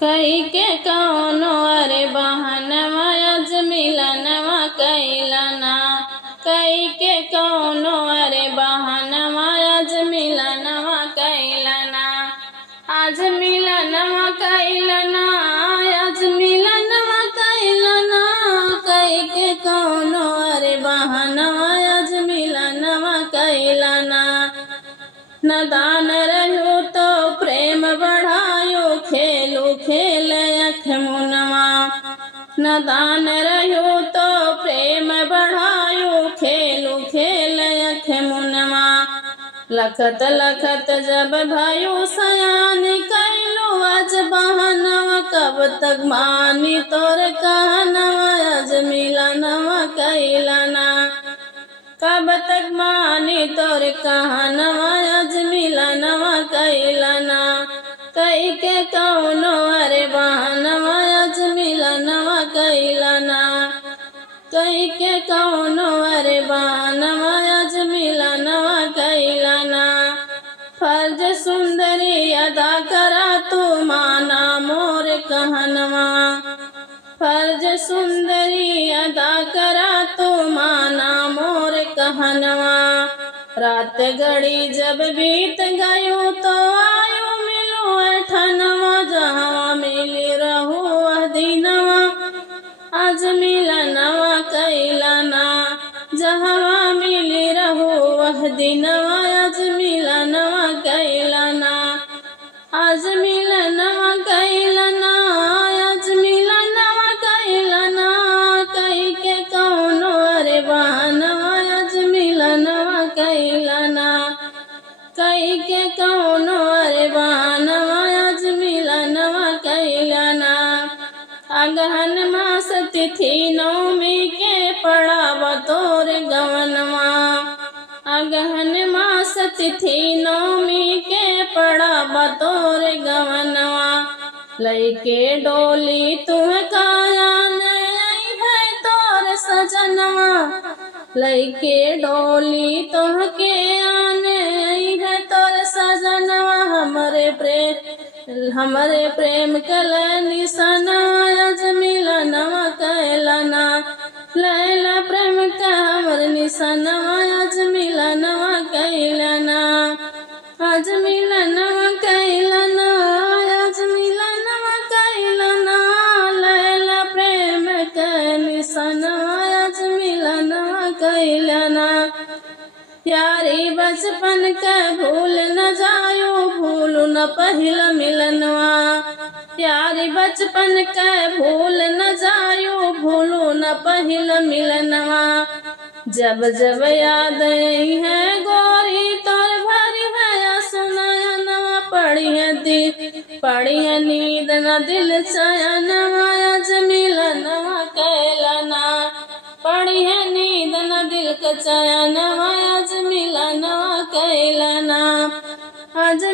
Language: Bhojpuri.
कई के कौनो अरे बहनवा आज मिलनवा कैलना। कई के कौनो अरे बहनवा आज मिलनवा कैलना। आज मिलनवा कैलना, आज मिलनवा कैलना। कई के कौनो अरे बहनवा आज मिलनवा कैलना। नदान रहो तो प्रेम बढ़ायो, खेलो खेल अख मुनवा। नदान रहो तो प्रेम बढ़ायो, खेलो खेल अख मुनवा। लखत लखत जब भयो सयान, कैलो आज बहनवा। कब तक मानी तोर कहनवा, आज मिलनवा कैलना। कब तक मानी तोर कहनवा, आज मिलनवा कैलना। कई के कौनो अरे बहनवा आज मिलनवा कैलना। कई के कौनो अरे बहनवा आज मिलनवा कैलना। फर्ज सुंदरी अदा करा तू माना मोर कहनवा। फर्ज सुंदरी अदा करा तू माना मोर कहनवा। रात घड़ी जब बीत गयो तो आयो मिलो ऐठनवा। जहाँ मिली रहू वह दिनवा, आज मिलनवा कैलना। जहाँ मिली रहू वह दिनवा, आज मिलनवा कैलना। आज मिलनवा कैलना, आज मिलनवा कैलना। कई के कौनो अरे बहनवा आज मिलनवा कैलना। कई के कौनो अरे बहनवा आज मिलनवा कैलना। अगहन मास तिथि नवमी के पड़ाव तोर गवनवा। अगहन मास तिथि नवमी के पड़ाव तोर गवनवा। लइके डोली तुह काया नहीं है तोर सजनवा। लइके डोली तुह के आने है तोर सजनवा। हमरे प्रेम कल निशाना, आज मिलनवा कैलना। लैला प्रेम का हमर निशानवा, आज मिलनवा कैलना। आज मिलनवा कैलना, आज मिलनवा कैलना। लैला प्रेम का निशानवा, आज मिलनवा कैलना। यारी बचपन का भूल न जायो, भूलू न पहिल मिलनवा। यारी बचपन का भूल न जायो, भूलू न पहिल मिलनवा। जब जब याद आई है गोरी तोर भरी है सुनयनवा। पड़ी है नींद न दिल चयनवा, आज मिलनवा कैलना। पड़ी है नींद न दिल का चयनवा, आज मिलनवा कैलना। आज